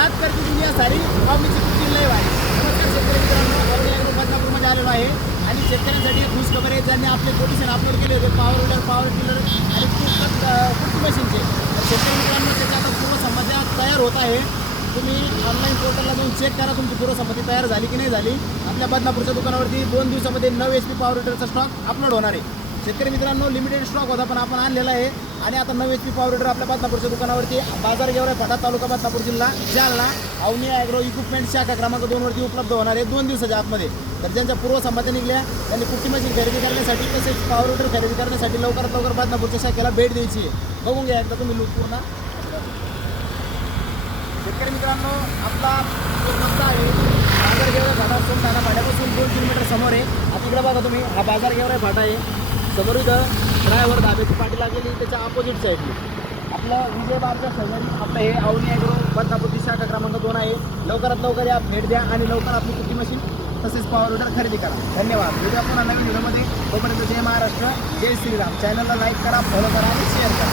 याद करते दुनिया सारी. कॉमीची कुठली लय आहे नमस्कार शेतकरी मित्रांनो. औरंगाबाद बदनापूरमध्ये आलेलो आहे. आणि शेतकऱ्यांसाठी एक खुश खबर आहे ज्यांनी आपले कोटेशन अपलोड केले होते. पॉवर विडर पॉवर टिलर आणि खूप कुठली मशीनचे तर शेतकरी मित्रांनो त्याची आता पूर्व समस्या तयार होत आहे. तुम्ही ऑनलाईन पोर्टलला जाऊन चेक करा तुमची पूर्व संमती तयार झाली की नाही झाली. आपल्या बदनापूरच्या दुकानावरती दोन दिवसामध्ये नऊ एच पी पॉवर विडरचा स्टॉक अपलोड होणार आहे. शेतकरी मित्रांनो लिमिटेड स्टॉक होता पण आपण आणलेला आहे. आणि आता नऊ एच पी पॉवर आपल्या बदनापूरच्या दुकानावरती बाजार घेऊन फटा तालुका बदनापूर जिल्हा जालना. अवनी ॲग्रो इक्विपमेंट शाखा क्रमांक दोनवरती उपलब्ध होणार आहे दोन दिवसाच्या आतमध्ये. तर ज्यांच्या पूर्व संमत्या निघल्या त्यांनी कुट्टी मशीन खरेदी करण्यासाठी तसेच पॉवर विडर खरेदी करण्यासाठी लवकरात लवकर बदनापूरच्या शाखेला भेट द्यायची आहे. बघून घ्या एकदा तुम्ही लूक पूर्ण. शेतकरी मित्रांनो आपला आहे बाजार गेवरा फाटा सोमठाणा फाट्यापासून दोन किलोमीटर समोर आहे. आता इकडे बघा तुम्ही हा बाजार गेवरा फाटा आहे. समोर इथं ड्रायव्हर दाब्याची पाठी लागलेली त्याच्या अपोजिट साईडली आपलं विजय बारच्या शेजारी आपलं हे अवनी ॲग्रो बदलापूरची शाखा क्रमांक दोन आहे. लवकरात लवकर या भेट द्या आणि लवकर आपली कुकी मशीन तसेच पॉवर विडर खरेदी करा. धन्यवाद. व्हिडिओ पुन्हा नवीन व्हिडिओमध्ये तोपर्यंत जय महाराष्ट्र जय श्रीराम. चॅनलला लाईक करा फॉलो करा आणि शेअर करा.